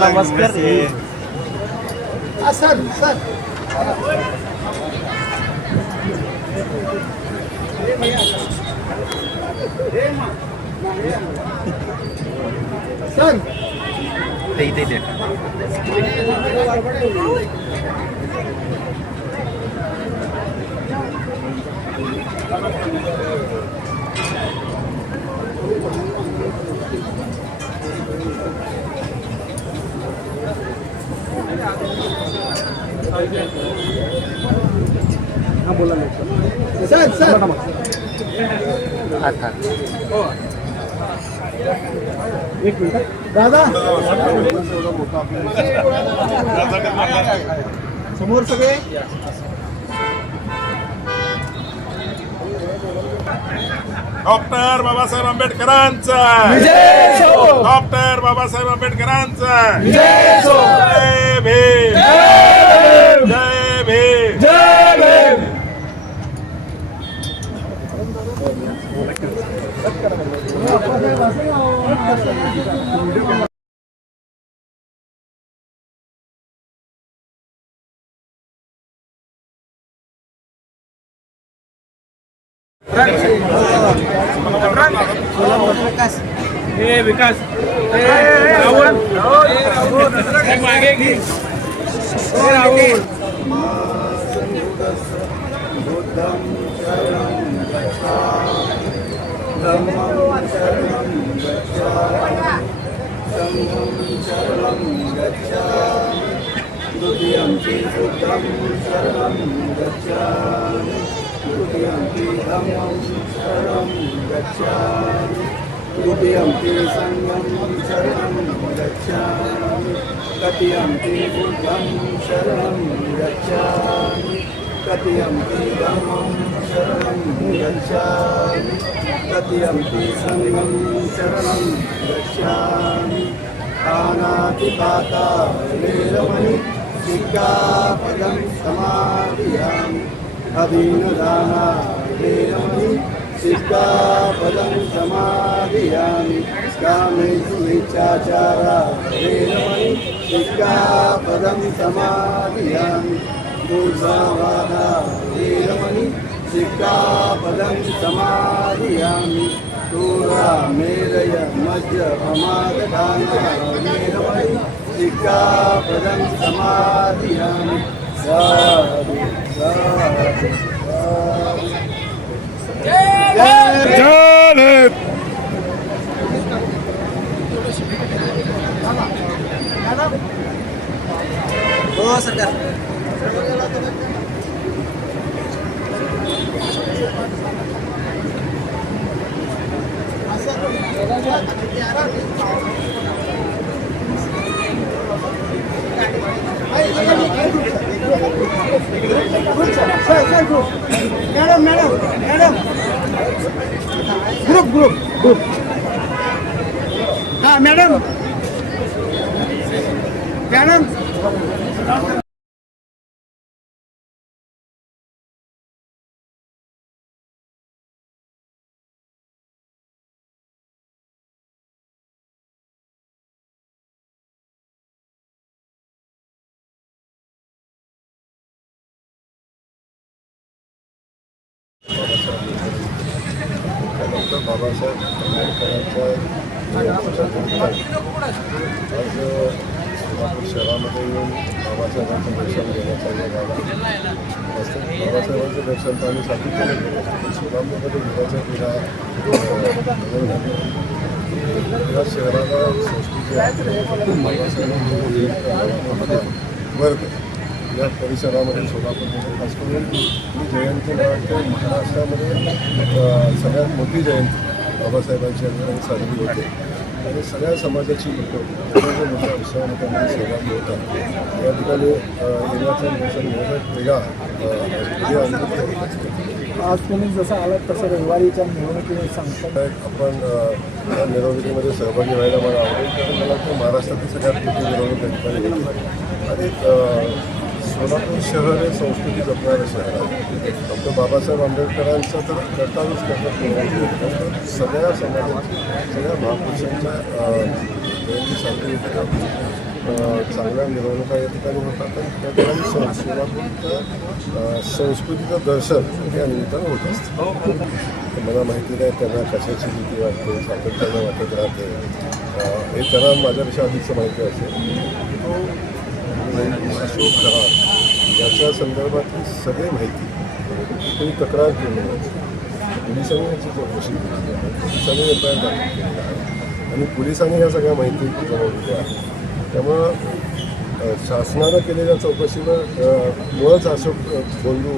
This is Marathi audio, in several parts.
नमस्कार सर सर सर ते हाँ बोला सर सर एक मिनिट दादा समोर सगळे डॉक्टर बाबासाहेब आंबेडकरांचा डॉक्टर बाबासाहेब आंबेडकरांचा जय भीम जय भीम जय भीम. विकास मागे घे राहुल द्वितीयंपि संगं शरणं गच्छामि तृतीयंपि बुद्धं शरणं गच्छामि तृतीयंपि धम्मं शरणं गच्छामि तृतीयंपि संगं शरणं गच्छामि पानातिपाता वेरमणि सिक्खापदं समादियामि अदीनदाना वेरमणि सिक्खापदं समादियामि कामेषु मिथ्याचारा वेरमणि सिक्खापदं समादियामि मूर्धावादा वेरमणि सिक्खापदं समादियामि समाधियामि दूरा मेरय मध्य प्रमाददानमेरमयि सिक्खापदं समाधियामि साधु साधु साधु। हो सरकार madam madam madam group group group हा मॅडम मॅडम डॉक्टर बाबासाहेब आंबेडकरांच्या आज सोलापूर शहरामध्ये येऊन बाबासाहेबांचं दर्शन घेण्याचा झाला. बाबासाहेबांचं दर्शन तर आम्ही सातत्याने केलं. सोलापूरमध्ये घेण्याच्या पिढ्या या शहराला संस्कृती बाबासाहेबांमध्ये वर्ग या परिसरामध्ये सोलापूरमध्ये खास करून ही जयंती मला वाटते महाराष्ट्रामध्ये सगळ्यात मोठी जयंती बाबासाहेबांची यांनी साजरी होते आणि सगळ्या समाजाची लोक वेगवेगळ्या मोठ्या उत्सवामध्ये सहभागी होतात. या ठिकाणी येण्याचा मोठा वेगळा अनुभव. आज तुम्ही जसं आलात तसं रविवारीच्या मिरवणुकीने सांगतात आपण या मिरवणुकीमध्ये सहभागी व्हायला मला आवडेल, कारण मला वाटतं महाराष्ट्रातील सगळ्यात मोठी मिरवणूक या ठिकाणी होती आणि सोलापूर शहर हे संस्कृती जपणारं शहर आहे. डॉक्टर बाबासाहेब आंबेडकरांचं तर कर्तव्यच कर्तव्य सगळ्या समाजाची सगळ्या महापुरुषांच्या जयंती साजरी होतात. चांगल्या मिरवणुका या ठिकाणी होतात आणि त्या ठिकाणी सोलापूरचं संस्कृतीचं दर्शन या निमित्तानं होत असतं. मला माहिती नाही त्यांना कशाची भीती वाटते, सातत्यानं वाटत राहते, हे त्यांना माझ्यापेक्षा अधिकचं माहिती असेल. अशोक कराड याच्या संदर्भातली सगळी माहिती कोणी तक्रार केली नाही. पोलिसांनी याची चौकशी केली आहे, पोलिसांनी एफआयआर दाखल केलेला आहे आणि पोलिसांनी ह्या सगळ्या माहिती जमवलेल्या आहे. त्यामुळं शासनानं केलेल्या चौकशीवर मुळंच अशोक बंधू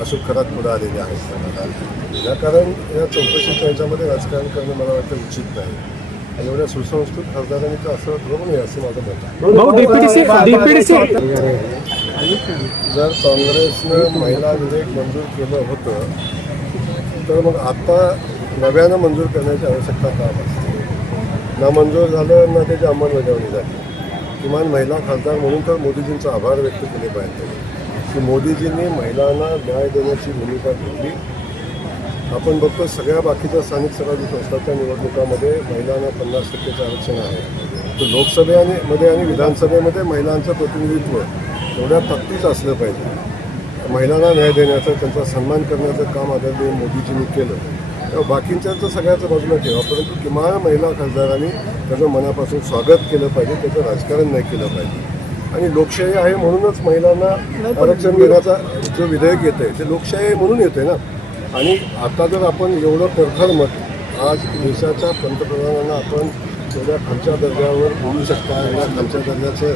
अशोक खरात पुढे आलेले आहेत. विनाकारण या चौकशीच्या ह्याच्यामध्ये राजकारण करणं मला वाटतं उचित नाही. एवढ्या सुसंस्कृत खासदारांनी तर असं बरोबर नाही असं माझं मत आहे. जर काँग्रेसनं महिला विधेयक मंजूर केलं होतं तर मग आता नव्यानं मंजूर करण्याची आवश्यकता का असते? ना मंजूर झालं ना त्याची अंमलबजावणी झाली. किमान महिला खासदार म्हणून तर मोदीजींचा आभार व्यक्त केले पाहिजे की मोदीजींनी महिलांना न्याय देण्याची भूमिका घेतली. आपण बघतो सगळ्या बाकीच्या स्थानिक स्वराज्य संस्थांच्या निवडणुकामध्ये महिलांना 50% आरक्षण आहे. तर लोकसभेमध्ये आणि विधानसभेमध्ये महिलांचं प्रतिनिधित्व एवढ्या ताकदीच असलं पाहिजे. महिलांना न्याय देण्याचं, त्यांचा सन्मान करण्याचं काम आदरणीय मोदीजींनी केलं. तेव्हा बाकींचं सगळ्याचं बाजूला ठेवा, परंतु किमान महिला खासदारांनी त्याचं मनापासून स्वागत केलं पाहिजे, त्याचं राजकारण नाही केलं पाहिजे. आणि लोकशाही आहे म्हणूनच महिलांना आरक्षण देण्याचा जो विधेयक येतं आहे ते लोकशाही आहे म्हणून येतं आहे ना. आणि आता जर आपण एवढं प्रखर मत आज देशाच्या पंतप्रधानांना आपण एवढ्या खालच्या दर्जावर बोलू शकता, एवढ्या खालच्या दर्जाचं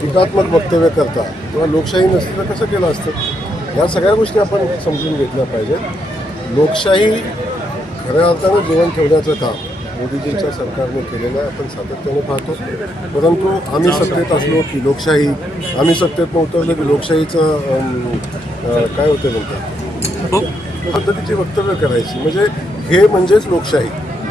टीकात्मक वक्तव्य करता, तेव्हा लोकशाही नसती तर कसं केलं असतं? या सगळ्या गोष्टी आपण समजून घेतल्या पाहिजेत. लोकशाही खऱ्या अर्थानं जीवन ठेवण्याचं काम मोदीजींच्या सरकारने केलेलं आहे, आपण सातत्याने पाहतो. परंतु आम्ही सत्तेत असलो की लोकशाही, आम्ही सत्तेत नव्हतो की लोकशाहीचं काय होतं म्हणतात पद्धतीची वक्तव्य करायची, म्हणजे हे म्हणजेच लोकशाही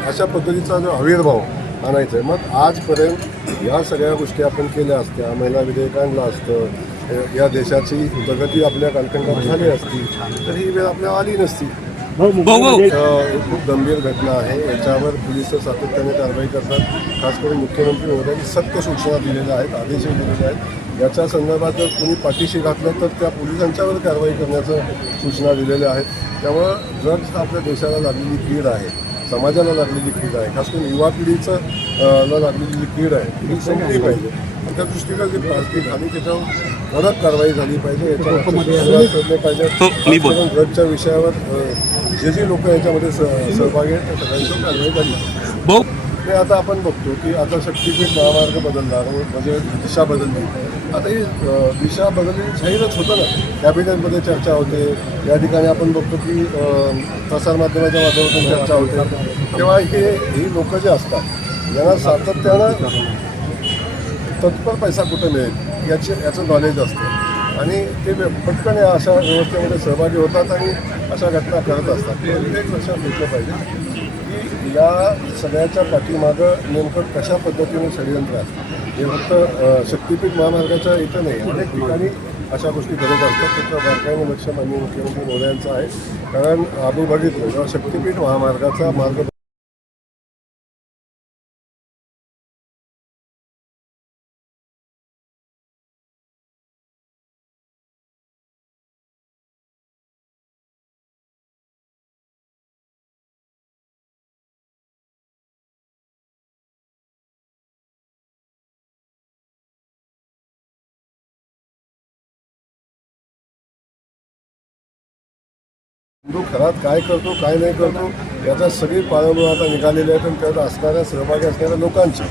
अशा पद्धतीचा जो आविर्भाव आणायचा आहे. मग आजपर्यंत या सगळ्या गोष्टी आपण केल्या असत्या, महिला विधेयक आणलं असतं, या देशाची प्रगती आपल्या कालखंडात झाली असती तर ही वेळ आपल्याला आली नसती. खूप गंभीर घटना आहे, याच्यावर पोलिस सातत्याने कारवाई करतात. खास करून मुख्यमंत्री महोदयांनी सक्त सूचना दिलेल्या आहेत, आदेशही दिलेले आहेत. याच्या संदर्भात जर कोणी पाठीशी घातलं तर त्या पोलिसांच्यावर कारवाई करण्याचं सूचना दिलेल्या आहेत. त्यामुळं ड्रग्ज हा आपल्या देशाला लागलेली कीड आहे, समाजाला लागलेली कीड आहे, खास करून युवा पिढीचं ला लागलेली जी कीड आहे ती संपली पाहिजे. आणि त्या दृष्टीनं जी प्लास्टिक आणि त्याच्यावर कडक कारवाई झाली पाहिजे, याच्यावर करणे पाहिजे. ड्रग्जच्या विषयावर जे लोक याच्यामध्ये सहभागी आहेत त्या सगळ्यांची कारवाई झाली. ते आता आपण बघतो की आता शक्तीपीठ महामार्ग बदलला, म्हणजे दिशा बदलली. आता ही दिशा बदलली जाहीरच होतं ना, कॅबिनेटमध्ये चर्चा होते, या ठिकाणी आपण बघतो की प्रसारमाध्यमाच्या माध्यमातून चर्चा होते. तेव्हा ही लोक जे असतात यांना सातत्यानं तत्पर पैसा कुठं मिळेल याचं नॉलेज असतं आणि ते पटकन या अशा व्यवस्थेमध्ये सहभागी होतात आणि अशा घटना करत असतात. ते एक लक्षात घेतलं पाहिजे की या सगळ्याच्या पाठीमागं नेमकं कशा पद्धतीने षडयंत्र आहे. हे फक्त शक्तीपीठ महामार्गाच्या इथं नाही, अनेक ठिकाणी अशा गोष्टी करत असतात. त्याचं बारकाईने लक्ष माननीय मुख्यमंत्री मोदयांचं आहे. कारण आपण बघितलं जेव्हा शक्तीपीठ महामार्गाचा मार्ग खरात काय करतो काय नाही करतो याचा सगळी पाळंमुळं आता निघालेली आहेत आणि त्यात असणाऱ्या सहभागी असणाऱ्या लोकांची